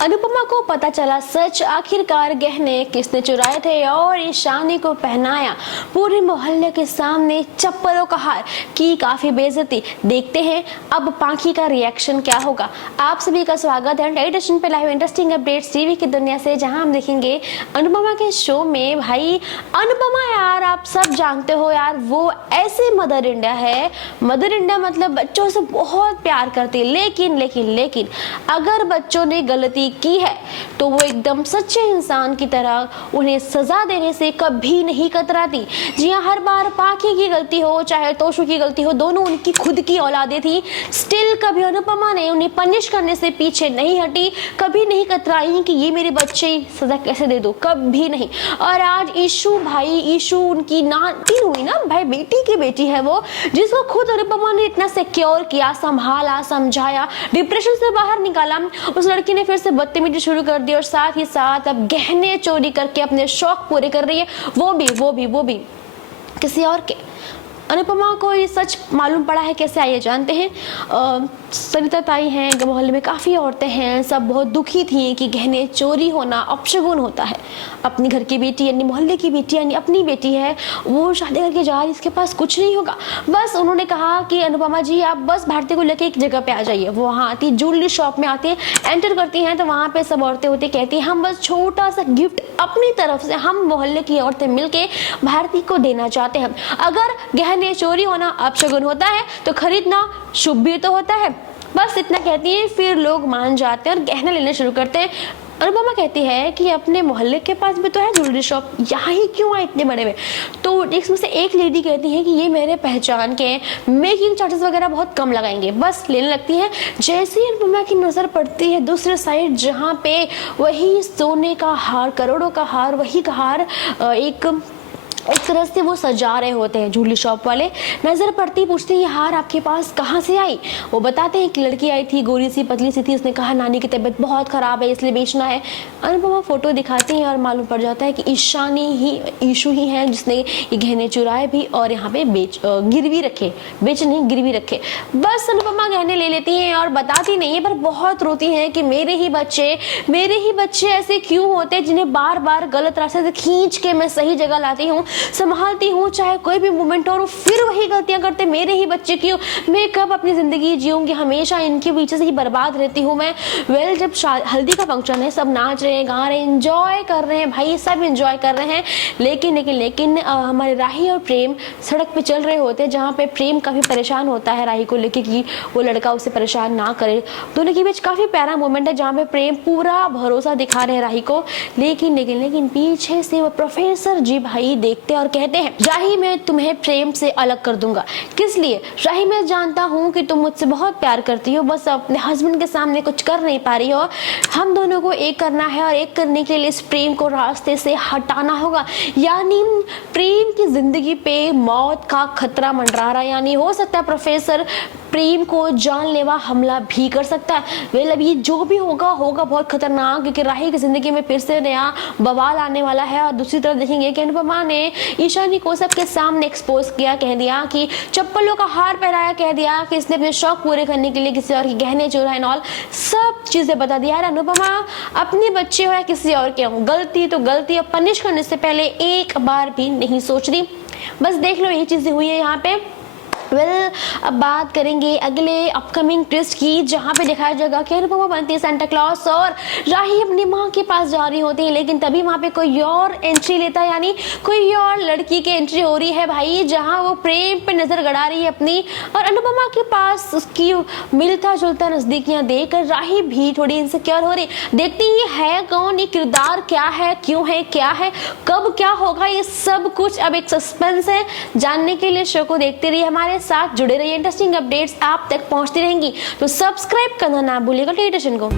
अनुपमा को पता चला सच, आखिरकार गहने किसने चुराए थे और ईशानी को पहनाया पूरे मोहल्ले के सामने चप्पलों का हार, की काफी बेइज्जती। देखते हैं अब पाखी का रिएक्शन क्या होगा। आप सभी का स्वागत है टेलीविजन पे लाइव इंटरेस्टिंग अपडेट्स टीवी की दुनिया से, जहां हम देखेंगे अनुपमा के शो में। भाई अनुपमा यार, आप सब जानते हो यार, वो ऐसी मदर इंडिया है। मदर इंडिया मतलब बच्चों से बहुत प्यार करती है, लेकिन अगर बच्चों ने गलती की है तो वो एकदम सच्चे इंसान की तरह उन्हें सजा देने से कभी नहीं कतराती। जी हाँ, हर बार पाखी की गलती हो चाहे तोशु की गलती हो, दोनों उनकी खुद की औलादे थी, स्टिल कभी अनुपमा ने उन्हें पनिश करने से पीछे नहीं हटी, कभी नहीं कतराई कि ये मेरे बच्चे सजा कैसे दे दो, कभी नहीं। और आज ईशु उनकी नाती हुई ना भाई, बेटी की बेटी है वो, जिसको खुद अनुपमा ने इतना सिक्योर किया, संभाला, समझाया, डिप्रेशन से बाहर निकाला। उस लड़की ने फिर से बदतमीजी शुरू कर दी और साथ ही साथ अब गहने चोरी करके अपने शौक पूरे कर रही है, वो भी किसी और के। अनुपमा को ये सच मालूम पड़ा है कैसे, आइए जानते हैं। सरिता ताई हैं, मोहल्ले में काफ़ी औरतें हैं, सब बहुत दुखी थी कि गहने चोरी होना अपशगुन होता है। अपनी घर की बेटी यानी मोहल्ले की बेटी यानी अपनी बेटी है, वो शादी करके जा रही, इसके पास कुछ नहीं होगा। बस उन्होंने कहा कि अनुपमा जी आप बस भारती को लेके एक जगह पे आ जाइए। वो वहाँ आती, ज्वेलरी शॉप में आती है, एंटर करती हैं तो वहाँ पे सब औरतें होती कहती हैं हम बस छोटा सा गिफ्ट अपनी तरफ से हम मोहल्ले की औरतें मिलके भारती को देना चाहते हैं। अगर गहने चोरी होना अपशगुन होता है तो खरीदना शुभ भी तो होता है। बस इतना कहती है, फिर लोग मान जाते हैं और गहने लेने शुरू करते हैं। अनुपमा कहती है कि अपने मोहल्ले के पास भी तो है ज्वेलरी शॉप, यहाँ ही क्यों आए इतने बड़े में। तो इसमें से एक लेडी कहती है कि ये मेरे पहचान के हैं, मेकिंग चार्जेस वगैरह बहुत कम लगाएंगे, बस लेने लगती है। जैसे ही अनुपमा की नज़र पड़ती है दूसरे साइड, जहाँ पे वही सोने का हार, करोड़ों का हार, वही का हार एक तरह से वो सजा रहे होते हैं ज्वेलरी शॉप वाले। नजर पड़ती पूछते हैं ये हार आपके पास कहाँ से आई। वो बताते हैं एक लड़की आई थी, गोरी सी पतली सी थी, उसने कहा नानी की तबीयत बहुत खराब है इसलिए बेचना है। अनुपमा फोटो दिखाती हैं और मालूम पड़ जाता है कि ईशु ही है जिसने ये गहने चुराए भी और यहाँ पे गिरवी रखे। बस अनुपमा गहने ले लेती हैं और बताती नहीं है पर बहुत रोती हैं कि मेरे ही बच्चे ऐसे क्यों होते हैं जिन्हें बार बार गलत रास्ते से खींच के मैं सही जगह लाती हूँ, संभालती हूँ, चाहे कोई भी मोमेंट हो, और फिर वही गलतियां करते। मेरे ही बच्चे क्यों, मैं कब अपनी जिंदगी जीऊंगी, हमेशा इनके पीछे से ही बर्बाद रहती हूँ मैं। जब हल्दी का फंक्शन है, सब नाच रहे हैं, गा रहे हैं, एंजॉय कर रहे हैं, भाई सब एंजॉय कर रहे हैं। लेकिन हमारे राही और प्रेम सड़क पे चल रहे होते हैं, जहाँ पे प्रेम काफी परेशान होता है राही को लेके कि वो लड़का उसे परेशान ना करे। दोनों के बीच काफी प्यारा मोमेंट है जहाँ पे प्रेम पूरा भरोसा दिखा रहे हैं राही को। लेकिन पीछे से वो प्रोफेसर जी भाई देखते और कहते हैं राही मैं तुम्हें प्रेम से अलग कर दूंगा। किस लिए? राही मैं जानता हूँ कि तुम मुझसे बहुत प्यार करती हो, बस अपने हस्बैंड के सामने कुछ कर नहीं पा रही हो। हम दोनों को एक करना है और एक करने के लिए इस प्रेम को रास्ते से हटाना होगा। यानी प्रेम की जिंदगी पे मौत का खतरा मंडरा रहा है। यानी हो सकता है प्रोफेसर प्रेम को जानलेवा हमला भी कर सकता है। अब ये जो भी होगा बहुत खतरनाक, क्योंकि राही की जिंदगी में फिर से नया बवाल आने वाला है। और दूसरी तरफ देखेंगे कि अनुपमा ने ईशानी को सबके सामने एक्सपोज किया, कह दिया कि चप्पलों का हार पहनाया, कह दिया कि इसने अपने शौक पूरे करने के लिए किसी और के गहने चुराए और सब चीजें बता दिया। अनुपमा अपने बच्चे हो या किसी और के हो, गलती तो गलती, अब पनिश करने से पहले एक बार भी नहीं सोच रही। बस देख लो यही चीजें हुई है यहाँ पे। अब बात करेंगे अगले अपकमिंग ट्विस्ट की, जहाँ पे दिखाया जाएगा कि अनुपमा बनती है सेंटा क्लॉज और राही अपनी माँ के पास जा रही होती है। लेकिन तभी वहाँ पे कोई और एंट्री लेता है, यानी कोई और लड़की की एंट्री हो रही है भाई, जहाँ वो प्रेम पे नजर गड़ा रही है अपनी। और अनुपमा के पास उसकी मिलता जुलता नजदीकियां देखकर राही भी थोड़ी इनसिक्योर हो रही। देखती ये है कौन, ये किरदार क्या है, क्यों है, क्या है, कब क्या होगा, ये सब कुछ अब एक सस्पेंस है। जानने के लिए शो को देखते रहिए, हमारे साथ जुड़े रहिए, इंटरेस्टिंग अपडेट्स आप तक पहुंचती रहेंगी। तो सब्सक्राइब करना ना भूलिएगा टेलीविजन को।